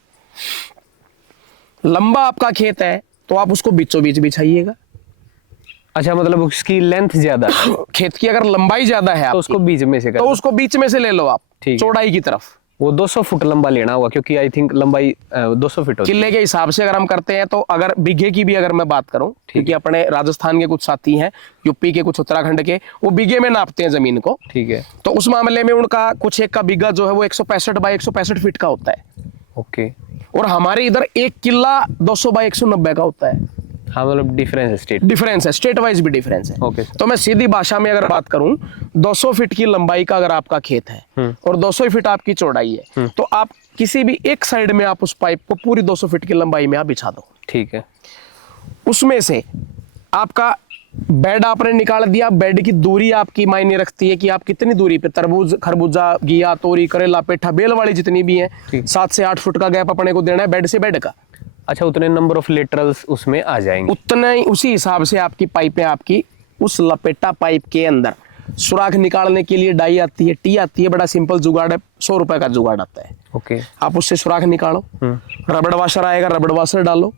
लंबा आपका खेत है तो आप उसको बीचों बीच बिछाइएगा। अच्छा, मतलब उसकी लेंथ ज्यादा है। खेत की अगर लंबाई ज्यादा है तो उसको बीच में से कर तो उसको बीच में से ले लो आप, चौड़ाई की तरफ। वो 200 फुट लंबा लेना होगा, क्योंकि आई थिंक लंबाई 200 फीट होती है। किले के हिसाब से अगर हम करते हैं तो अगर बीघे की भी अगर मैं बात करूं, क्योंकि अपने राजस्थान के कुछ साथी हैं, यूपी के कुछ उत्तराखंड के, वो बीघे में नापते हैं जमीन को। ठीक है। तो उस मामले में उनका कुछ एक का बीघा जो है वो 165 बाय 165 फीट का होता है। ओके। और हमारे इधर 1 किला 200 बाय 190 का होता है। हाँ, मतलब डिफरेंस है, स्टेट वाइज भी डिफरेंस है। ओके। तो मैं सीधी भाषा में अगर बात करूं, 200 फीट की लंबाई का अगर आपका खेत है और 200 फीट आपकी चौड़ाई है, तो आप किसी भी एक साइड में आप उस पाइप को पूरी 200 फीट की लंबाई में आप बिछा दो। ठीक है। उसमें से आपका बेड आपने निकाल दिया। बेड की दूरी आपकी मायने रखती है कि आप कितनी दूरी पे तरबूज, खरबूजा, घिया, तोरी, करेला, पेठा, बेल वाली जितनी भी है, 7 से 8 फुट का गैप अपने को देना है बेड से बेड का। अच्छा, उतने नंबर ऑफ लेटरल्स उसमें आ जाएंगे। उतने ही उसी हिसाब से आपकी पाइपें आपकी उस लपेटा पाइप के अंदर सुराख निकालने के लिए डाई आती है, टी आती है। बड़ा सिंपल जुगाड़ है, 100 रुपए का जुगाड़ आता है। ओके। आप उससे सुराख निकालो, रबड़ वाशर आएगा, रबड़ वाशर डालो,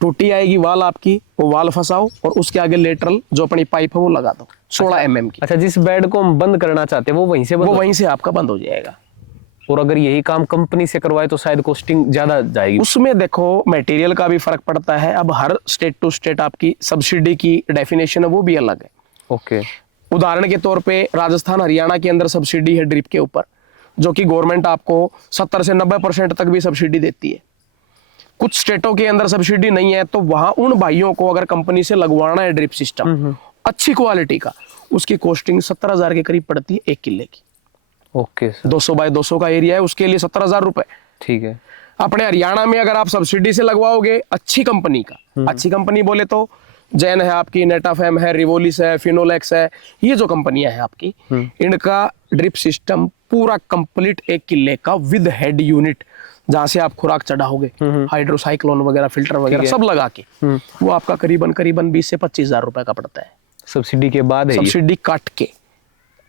टूटी आएगी वाल आपकी, वो वाल फंसाओ और उसके आगे लेटरल जो अपनी पाइप है वो लगा दो 16 mm की। अच्छा, जिस बेड को हम बंद करना चाहते हैं वो वहीं से आपका बंद हो जाएगा। और अगर यही काम कंपनी से करवाए तो शायद कॉस्टिंग ज्यादा जाएगी। उसमें देखो मटेरियल का भी फर्क पड़ता है। अब हर स्टेट टू स्टेट आपकी सब्सिडी की डेफिनेशन है वो भी अलग है। ओके। उदाहरण के तौर पे राजस्थान, हरियाणा के अंदर सब्सिडी है ड्रिप के ऊपर, जो कि गवर्नमेंट आपको 70 से 90% तक भी सब्सिडी देती है। कुछ स्टेटों के अंदर सब्सिडी नहीं है, तो वहां उन भाइयों को अगर कंपनी से लगवाना है ड्रिप सिस्टम अच्छी क्वालिटी का, उसकी कॉस्टिंग 17,000 के करीब पड़ती है 1 किले की। Okay sir. 200 बाय 200 का एरिया है, उसके लिए 17,000 रुपए। ठीक है। अपने हरियाणा में अगर आप सब्सिडी से लगवाओगे अच्छी कंपनी का, अच्छी कंपनी बोले तो जैन है आपकी, नेटाफेम है, रिवोलिस है, फिनोलेक्स है, ये जो कंपनियां हैं आपकी, इनका ड्रिप सिस्टम पूरा कंप्लीट 1 किले का विद हेड यूनिट, जहां से आप खुराक चढ़ाओगे, हाइड्रोसाइक्लोन वगैरह, फिल्टर वगैरह सब लगा के, वो आपका करीबन 20 से 25,000 रुपए का पड़ता है सब्सिडी के बाद है, सब्सिडी काट के।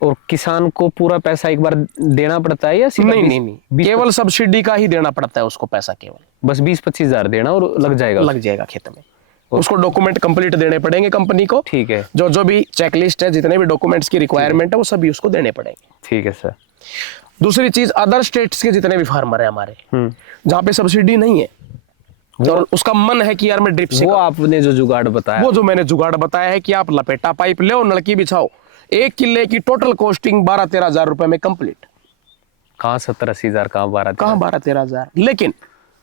और किसान को पूरा पैसा एक बार देना पड़ता है या नहीं, केवल सब्सिडी का ही देना पड़ता है उसको पैसा, केवल बस 20-25 हजार देना और लग जाएगा खेत में। उसको डॉक्यूमेंट कंप्लीट देने पड़ेंगे कंपनी को। ठीक है। जो भी चेकलिस्ट है, जितने भी डॉक्यूमेंट्स की रिक्वायरमेंट है, वो सभी उसको देने पड़ेंगे। ठीक है सर। दूसरी चीज, अदर स्टेट्स के जितने भी फार्मर है हमारे, जहाँ पे सब्सिडी नहीं है और उसका मन है कि यार मैं ड्रिप से, वो आपने जो जुगाड़ बताया, वो जो मैंने जुगाड़ बताया है कि आप लपेटा पाइप ले, नलकी बिछाओ, 1 किले की टोटल कॉस्टिंग 12-13 हजार रुपए में कंप्लीट। कहाँ 70-80 हजार, कहाँ 12-13 हजार। लेकिन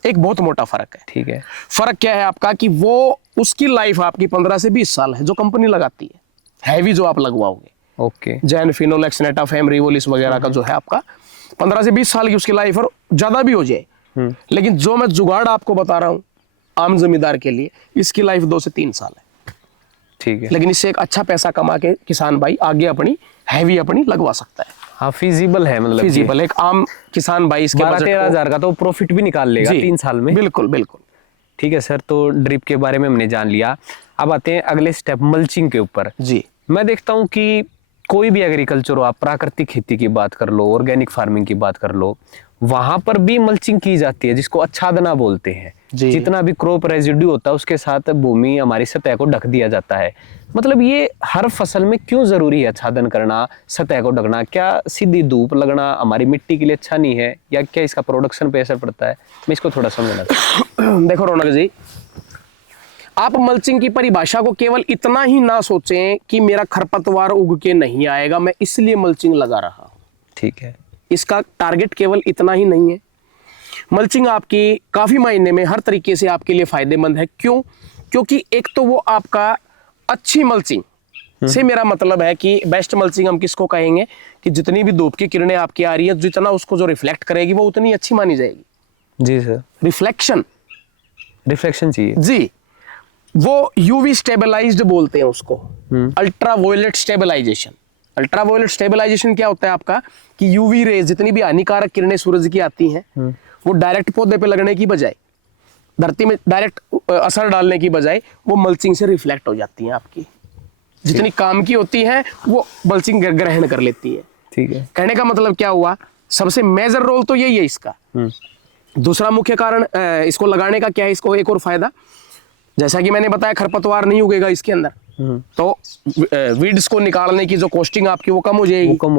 एक बहुत मोटा फर्क है। ठीक है। फर्क क्या है आपका कि वो उसकी लाइफ आपकी 15 से 20 साल है जो कंपनी लगाती है, हैवी जो आप लगवाओगे। ओके। जैन, फिनोलेक्स, नेटाफेम, रिवोलिस वगैरह का जो है आपका 15 से 20 साल की उसकी लाइफ, और ज्यादा भी हो जाए। लेकिन जो मैं जुगाड़ आपको बता रहा हूं आम जमींदार के लिए, इसकी लाइफ 2 से 3 साल है। ठीक है। लेकिन इससे एक अच्छा पैसा कमा के किसान भाई आगे अपनी हैवी अपनी लगवा सकता है। हाँ, फिजिबल है, मतलब फिजिबल। एक आम किसान भाई इसके 12-13 हजार का तो प्रॉफिट भी निकाल लेगा 3 साल में। बिल्कुल बिल्कुल। ठीक है सर, तो ड्रिप के बारे में हमने जान लिया। अब आते हैं अगले स्टेप, मल्चिंग के ऊपर। जी, मैं देखता हूँ कि कोई भी एग्रीकल्चर हो, आप प्राकृतिक खेती की बात कर लो, ऑर्गेनिक फार्मिंग की बात कर लो, वहां पर भी मल्चिंग की जाती है, जिसको आच्छादना बोलते हैं। जी। जितना भी क्रॉप रेजिड्यू होता है उसके साथ भूमि हमारी सतह को ढक दिया जाता है। मतलब ये हर फसल में क्यों जरूरी है आच्छादन करना, सतह को ढकना? क्या सीधी धूप लगना हमारी मिट्टी के लिए अच्छा नहीं है, या क्या इसका प्रोडक्शन पे असर पड़ता है? मैं इसको थोड़ा समझना चाहता हूं। देखो रौनक जी, आप मल्चिंग की परिभाषा को केवल इतना ही ना सोचें कि मेरा खरपतवार उग के नहीं आएगा, मैं इसलिए मल्चिंग लगा रहा हूं। ठीक है। इसका टारगेट केवल इतना ही नहीं है। मल्चिंग आपकी काफी मायने में हर तरीके से आपके लिए फायदेमंद है। क्यों? क्योंकि एक तो वो आपका अच्छी मल्चिंग से मेरा मतलब है कि बेस्ट मल्चिंग हम किसको कहेंगे कि जितनी भी धूप की किरणें आपकी आ रही है, जितना उसको जो रिफ्लेक्ट करेगी वो उतनी अच्छी मानी जाएगी। जी सर। रिफ्लेक्शन चाहिए जी, वो यूवी स्टेबलाइज्ड बोलते हैं उसको, अल्ट्रावायलेट स्टेबलाइजेशन। अल्ट्रावायलेट स्टेबलाइजेशन क्या होता है आपका कि यूवी रेज, जितनी भी हानिकारक किरणें सूरज की आती हैं, वो डायरेक्ट पौधे पे लगने की बजाय, धरती में डायरेक्ट असर डालने की बजाय, वो मल्चिंग से रिफ्लेक्ट हो जाती हैं आपकी। जितनी काम की होती है वो मल्चिंग ग्रहण कर लेती है। ठीक है। कहने का मतलब क्या हुआ, सबसे मेजर रोल तो यही है इसका। दूसरा मुख्य कारण इसको लगाने का क्या है, इसको एक और फायदा, जैसा कि मैंने बताया खरपतवार नहीं उगेगा इसके अंदर, तो वीड्स को निकालने की जो कॉस्टिंग आपकी वो कम हो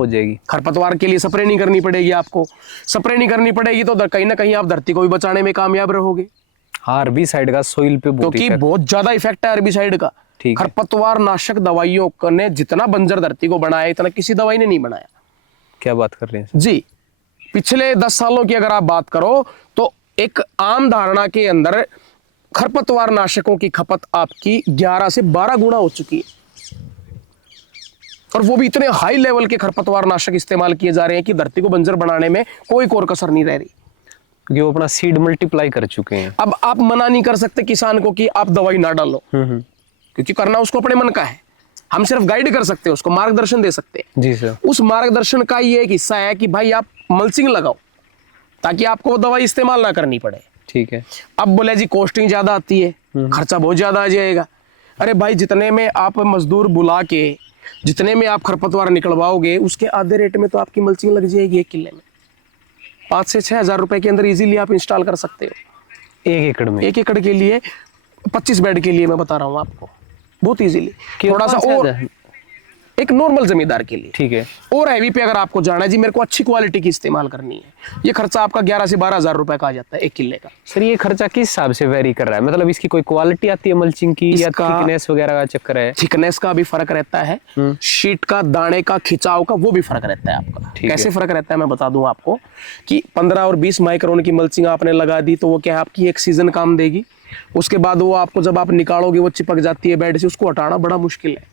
जाएगी। खरपतवार के लिए स्प्रे नहीं करनी पड़ेगी आपको। स्प्रे नहीं करनी पड़ेगी तो कहीं ना कहीं आप धरती को भी बचाने में कामयाब रहोगे। हाँ, हेर्बिसाइड का सोइल पे क्योंकि बहुत ज्यादा इफेक्ट है हेर्बिसाइड का। खरपतवार नाशक दवाइयों ने जितना बंजर धरती को बनाया, इतना किसी दवाई ने नहीं बनाया। क्या बात कर रहे हैं जी। पिछले 10 सालों की अगर आप बात करो तो एक आम धारणा के अंदर खरपतवार नाशकों की खपत आपकी 11 से 12 गुना हो चुकी है, और वो भी इतने हाई लेवल के खरपतवार नाशक इस्तेमाल किए जा रहे हैं कि धरती को बंजर बनाने में कोई कोर कसर नहीं रह रही, क्योंकि वो अपना सीड मल्टीप्लाई कर चुके हैं। अब आप मना नहीं कर सकते किसान को कि आप दवाई ना डालो, क्योंकि करना उसको अपने मन का है। हम सिर्फ गाइड कर सकते हैं, उसको मार्गदर्शन दे सकते हैं। जी सर। उस मार्गदर्शन का ये एक हिस्सा है कि भाई आप मल्चिंग लगाओ ताकि आपको वो दवाई इस्तेमाल ना करनी पड़े। ठीक है। अब बोले जी कॉस्टिंग ज्यादा आती है, खर्चा बहुत ज्यादा आ जाएगा। अरे भाई, जितने में आप मजदूर बुला के जितने में आप खरपतवार निकलवाओगे, उसके आधे रेट में तो आपकी मल्चिंग लग जाएगी। 1 किले में 5 से 6 हजार रुपए के अंदर इजीली आप इंस्टॉल कर सकते हो। 1 एकड़ में? 1 एकड़ के लिए 25 बेड के लिए मैं बता रहा हूँ आपको, बहुत इजीली। थोड़ा सा और एक नॉर्मल जमींदार के लिए। ठीक है। और हैवी पे अगर आपको जाना है जी, मेरे को अच्छी क्वालिटी की इस्तेमाल करनी है, ये खर्चा आपका 11 से 12 हजार रुपए का आ जाता है 1 किले का। सर, ये खर्चा किस हिसाब से वेरी कर रहा है? मतलब इसकी कोई क्वालिटी आती है मल्चिंग की, या थिकनेस वगैरह का चक्कर है? थिकनेस का भी फर्क रहता है, शीट का, दाने का, खिंचाव का, वो भी फर्क रहता है आपका। कैसे फर्क रहता है मैं बता दूं आपको कि 15 और 20 माइक्रोन की मल्चिंग आपने लगा दी तो वो क्या है, आपकी एक सीजन काम देगी। उसके बाद वो आपको जब आप निकालोगे वो चिपक जाती है बेड से, उसको हटाना बड़ा मुश्किल है।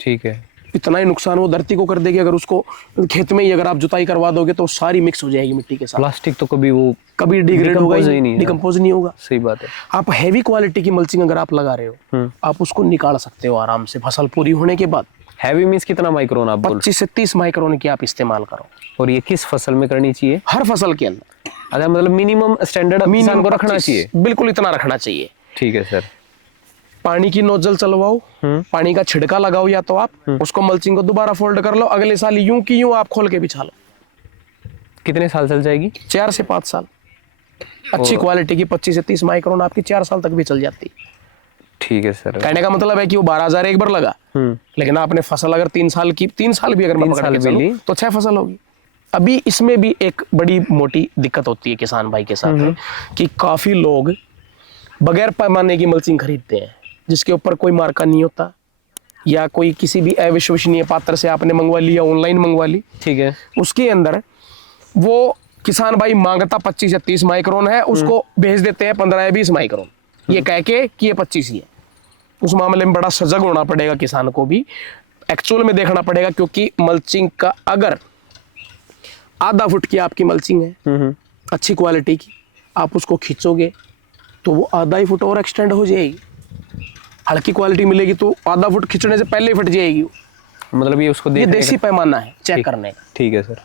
ठीक है। इतना ही नुकसान वो धरती को कर देगी। अगर उसको खेत में ही अगर आप जुताई करवा दोगे तो सारी मिक्स हो जाएगी मिट्टी के साथ। प्लास्टिक तो कभी डिग्रेड होगा ही नहीं, डिकम्पोज नहीं होगा। सही बात है। आप हैवी क्वालिटी की मल्चिंग अगर आप लगा रहे हो, आप उसको निकाल सकते हो आराम से फसल पूरी होने के बाद। हैवी मीन्स कितना माइक्रोन आप बोल? 25 से 30 माइक्रोन की आप इस्तेमाल करो। और ये किस फसल में करनी चाहिए? हर फसल के अंदर। अच्छा, मतलब मिनिमम स्टैंडर्ड किसान को रखना चाहिए? बिल्कुल इतना रखना चाहिए। ठीक है सर। पानी की नोजल चलवाओ, पानी का छिड़का लगाओ, या तो आप उसको मल्चिंग को दोबारा फोल्ड कर लो, अगले साल यूं की यूं आप खोल के बिछा लो। कितने साल चल जाएगी? 4 से 5 साल। अच्छी क्वालिटी की 25 से 30 माइक्रोन आपकी 4 साल तक भी चल जाती है। ठीक है सर। कहने का मतलब है कि वो 12,000 एक बार लगा, लेकिन आपने फसल अगर 3 साल की, 3 साल भी अगर मैं पकड़ के चलूं तो 6 फसल होगी। अभी इसमें भी एक बड़ी मोटी दिक्कत होती है किसान भाई के साथ कि काफी लोग बगैर पैमाने की मल्चिंग खरीदते हैं, जिसके ऊपर कोई मार्का नहीं होता, या कोई किसी भी अविश्वसनीय पात्र से आपने मंगवा लिया, ऑनलाइन मंगवा ली। ठीक है। उसके अंदर वो किसान भाई मांगता 25 या 30 माइक्रोन है, उसको भेज देते हैं 15 या 20 माइक्रोन, ये कह के कि ये 25 ही है। उस मामले में बड़ा सजग होना पड़ेगा किसान को भी, एक्चुअल में देखना पड़ेगा। क्योंकि मल्चिंग का अगर आधा फुट की आपकी मल्चिंग है अच्छी क्वालिटी की, आप उसको खींचोगे तो वो आधा ही फुट और एक्सटेंड हो जाएगी। हल्की क्वालिटी मिलेगी तो आधा फुट खींचने से पहले ही फट जाएगी। मतलब ये उसको ये देसी पैमाना है चेक करने का। ठीक है सर।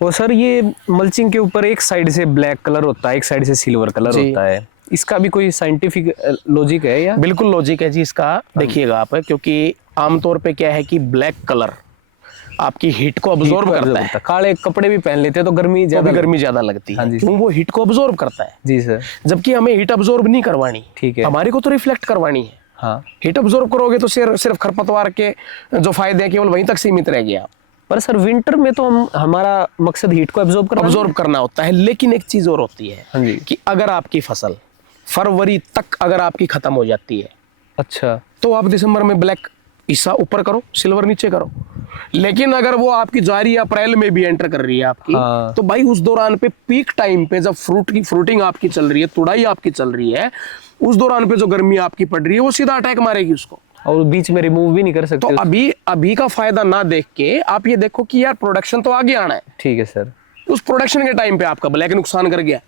और सर, ये मल्चिंग के ऊपर एक साइड से ब्लैक कलर होता है, एक साइड से सिल्वर कलर होता है, इसका भी कोई साइंटिफिक लॉजिक है या? बिल्कुल लॉजिक है जी इसका। देखिएगा आप, क्योंकि आमतौर पे क्या है कि ब्लैक कलर आपकी हीट को अब्जॉर्ब करता है। काले कपड़े भी पहन लेते हैं तो गर्मी ज्यादा लगती हाँ है, जी। क्यों? वो हीट को अब्जॉर्ब करता है। जी सर। जबकि हमें हीट अब्जॉर्ब नहीं करवानी, ठीक है। हमारे को तो रिफ्लेक्ट करवानी है। हाँ। हीट अब्जॉर्ब करोगे तो सिर्फ खरपतवार के जो फायदे हैं केवल वहीं तक सीमित रह गया। पर सर विंटर में तो हमारा मकसद हीट को अब्जॉर्ब करना होता है। लेकिन एक चीज और होती है, हाँ जी, कि अगर आपकी फसल फरवरी तक अगर आपकी खत्म हो जाती है, अच्छा, तो आप दिसंबर में ब्लैक हिस्सा ऊपर करो, सिल्वर नीचे करो। लेकिन अगर वो आपकी जारी अप्रैल में भी एंटर कर रही है आपकी, हाँ। तो भाई उस दौरान पे पीक टाइम पे जब फ्रूटिंग आपकी चल रही है, तुड़ाई आपकी चल रही है, उस दौरान पे जो गर्मी आपकी पड़ रही है वो सीधा अटैक मारेगी उसको, और बीच में रिमूव भी नहीं कर सकते। तो अभी का फायदा ना देख के आप ये देखो कि यार प्रोडक्शन तो आगे आना है। ठीक है सर। उस प्रोडक्शन के टाइम पे आपका ब्लैक नुकसान कर गया,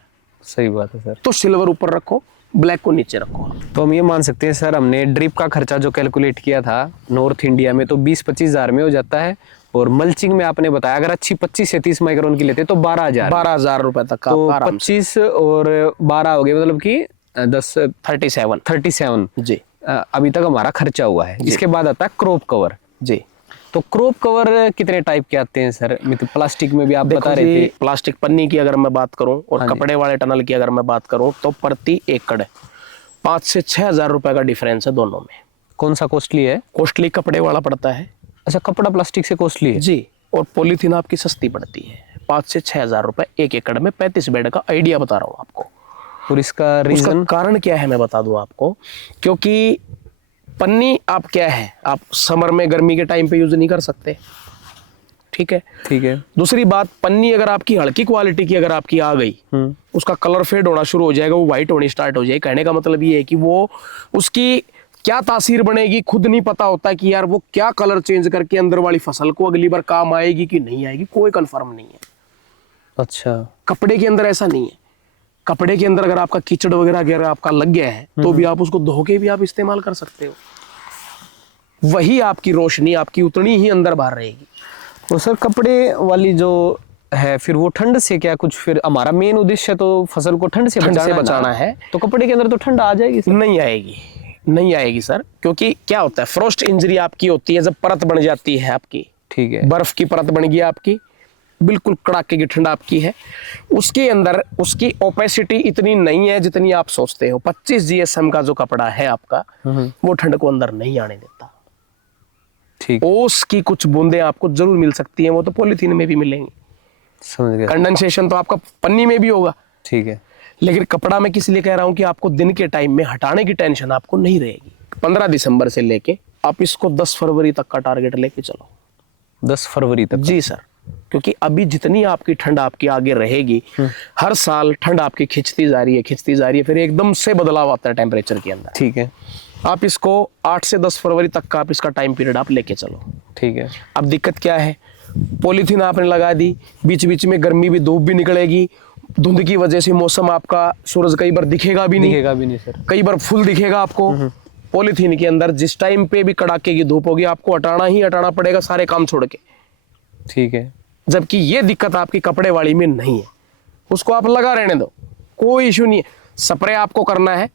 सही बात है सर। तो सिल्वर ऊपर रखो, ब्लैक को नीचे रखो। तो हम ये मान सकते हैं सर, हमने ड्रिप का खर्चा जो कैलकुलेट किया था नॉर्थ इंडिया में तो 20-25 हजार में हो जाता है, और मल्चिंग में आपने बताया अगर अच्छी 25 से 30 माइक्रोन की लेते तो 12,000 रुपए तक का। तो आराम से 25 और 12 हो गए, मतलब कि 37 जी। अभी तक हमारा खर्चा हुआ है। इसके बाद आता है क्रॉप कवर। जी। तो क्रॉप कवर कितने टाइप के आते हैं सर? मतलब प्लास्टिक में भी आप बता रहे थे। प्लास्टिक पन्नी की अगर मैं बात करूं और हाँ कपड़े वाले टनल की अगर मैं बात करूं, तो प्रति एकड़ 5 से 6 हजार रुपए का डिफरेंस है दोनों में। कौन सा कॉस्टली है? कॉस्टली कपड़े वाला पड़ता है। अच्छा, कपड़ा प्लास्टिक से कॉस्टली है जी। और पॉलीथीन आपकी सस्ती पड़ती है। 5 से 6 हजार रुपए एक एकड़ में 35 बेड का आइडिया बता रहा हूँ आपको। और इसका रीजन, कारण क्या है मैं बता दूं आपको, क्योंकि पन्नी आप क्या है, आप समर में गर्मी के टाइम पे यूज नहीं कर सकते, ठीक है। ठीक है। दूसरी बात, पन्नी अगर आपकी हल्की क्वालिटी की अगर आपकी आ गई, उसका कलर फेड होना शुरू हो जाएगा, वो व्हाइट होनी स्टार्ट हो जाएगी। कहने का मतलब ये है कि वो उसकी क्या तासीर बनेगी खुद नहीं पता होता कि यार वो क्या कलर चेंज करके अंदर वाली फसल को अगली बार काम आएगी कि नहीं आएगी, कोई कंफर्म नहीं है। अच्छा। कपड़े के अंदर ऐसा नहीं है। कपड़े के अंदर अगर आपका कीचड़ वगैरह अगर आपका लग गया है तो भी आप उसको धो के भी आप इस्तेमाल कर सकते हो, वही आपकी रोशनी आपकी उतनी ही अंदर बाहर रहेगी। तो सर कपड़े वाली जो है फिर वो ठंड से क्या कुछ, फिर हमारा मेन उद्देश्य तो फसल को ठंड से बचाना है, तो कपड़े के अंदर तो ठंड आ जाएगी सर? नहीं आएगी सर, क्योंकि क्या होता है, फ्रोस्ट इंजरी आपकी होती है जब परत बन जाती है आपकी। ठीक है। बर्फ की परत बन गई आपकी, बिल्कुल कड़ाके की ठंड आपकी है, उसके अंदर उसकी ओपेसिटी इतनी नहीं है जितनी आप सोचते हो। 25 GSM का जो कपड़ा है आपका, वो ठंड को अंदर नहीं आने देता। ठीक। ओस की कुछ बूंदे आपको जरूर मिल सकती हैं, वो तो पॉलीथीन में भी मिलेंगी। समझ गया। कंडेंसेशन तो आपका पन्नी में भी होगा। ठीक है। लेकिन कपड़ा मैं किस लिए कह रहा हूं कि आपको दिन के टाइम में हटाने की टेंशन आपको नहीं रहेगी। 15 दिसंबर से लेके आप इसको 10 फरवरी तक का टारगेट लेके चलो। 10 फरवरी तक? जी सर, क्योंकि अभी जितनी आपकी ठंड आपकी आगे रहेगी, हर साल ठंड आपकी खिंचती जा रही है, फिर एकदम से बदलाव आता है टेम्परेचर के अंदर। ठीक है। आप इसको 8 से 10 फरवरी तक का आप इसका टाइम पीरियड आप लेके चलो। ठीक है। अब दिक्कत क्या है, पॉलीथीन आपने लगा दी, बीच बीच में गर्मी भी धूप भी निकलेगी, धुंध की वजह से मौसम आपका, सूरज कई बार दिखेगा भी नहीं सर, कई बार फुल दिखेगा आपको। पॉलीथीन के अंदर जिस टाइम पे भी कड़ाके की धूप होगी आपको हटाना पड़ेगा सारे काम छोड़ के। ठीक है। जबकि ये दिक्कत आपकी कपड़े वाली में नहीं है, उसको आप लगा रहने दो, कोई इशू नहीं है। स्प्रे आपको करना है,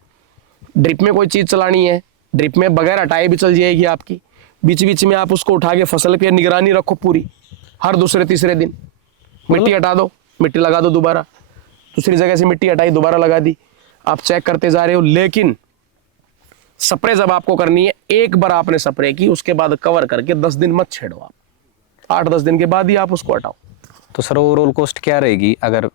ड्रिप में कोई चीज चलानी है, ड्रिप में बगैर हटाए भी चल जाएगी आपकी। बीच बीच में आप उसको उठा के फसल पे निगरानी रखो पूरी, हर दूसरे तीसरे दिन मिट्टी हटा दो, मिट्टी लगा दो दोबारा, दूसरी जगह से मिट्टी हटाई दोबारा लगा दी, आप चेक करते जा रहे हो। लेकिन स्प्रे जब आपको करनी है, एक बार आपने स्प्रे की उसके बाद कवर करके 10 दिन मत छेड़ो आप, 8-10 दिन के बाद ही आप उसको हटाओ। तो सर ओवरऑल कॉस्ट क्या रहेगी अगर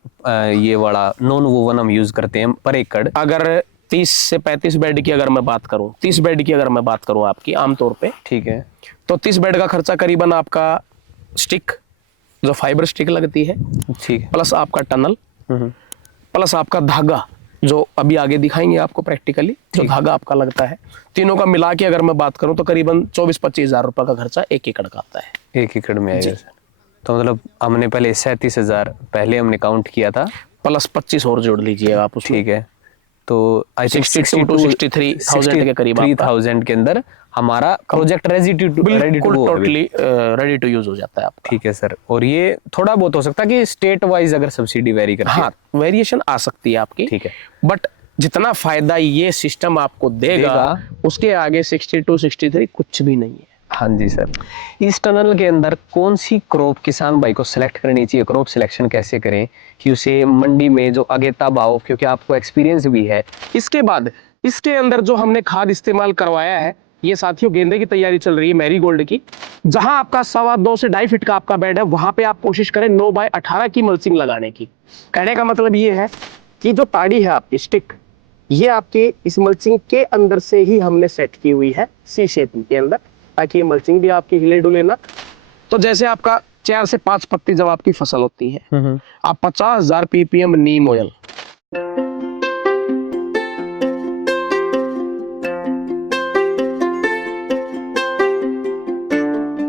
ये वाला नॉन वोवन हम यूज करते हैं पर एकड़? अगर 30 से 35 बेड की अगर मैं बात करूं, 30 बेड की अगर मैं बात करूं आपकी आमतौर पे, ठीक है, तो 30 बेड का खर्चा करीबन आपका स्टिक, जो फाइबर स्टिक लगती है, ठीक है, प्लस आपका टनल, प्लस आपका धागा, जो अभी आगे दिखाएंगे आपको प्रैक्टिकली, जो धागा आपका लगता है, तीनों का मिला के अगर मैं बात करूं तो करीबन 24-25 हजार रुपए का खर्चा एक एकड़ का आता है। एक एकड़ में आएगा सर? तो मतलब हमने पहले 37,000 पहले हमने काउंट किया था, प्लस 25 और जोड़ लीजिए आप उसमें। ठीक है, तो आई थिंक 62-63,000 के करीब 3,000 के अंदर हमारा प्रोजेक्ट रेडी टू यूज हो जाता है आपका। ठीक है सर। और ये थोड़ा बहुत हो सकता है कि स्टेट वाइज अगर सब्सिडी वेरी करती है, हाँ वेरिएशन आ सकती है आपकी, ठीक है, बट जितना फायदा ये सिस्टम आपको देगा उसके आगे 62-63 कुछ भी नहीं है। हाँ जी सर, इस टनल के अंदर कौन सी क्रॉप किसान भाई को सिलेक्ट करनी चाहिए, क्रॉप सिलेक्शन कैसे करें कि उसे मंडी में जो अगेता भाव, क्योंकि आपको एक्सपीरियंस भी है। इसके बाद इसके अंदर जो हमने खाद इस्तेमाल करवाया है, ये साथियों गेंदे की तैयारी चल रही है मैरीगोल्ड की। जहां आपका 2.25 से 2.5 फीट का आपका बेड है, वहां पे आप कोशिश करें 9x18 की मल्चिंग लगाने की। कहने का मतलब ये है कि जो ताड़ी है आपकी स्टिक, ये आपके इस मल्चिंग के अंदर से ही हमने सेट की हुई है सी शेप के अंदर, ताकि ये मल्चिंग भी आपकी हिले डुले ना। तो जैसे आपका 4 से 5 पत्ती जब आपकी फसल होती है, आप 50,000 ppm नीम ऑयल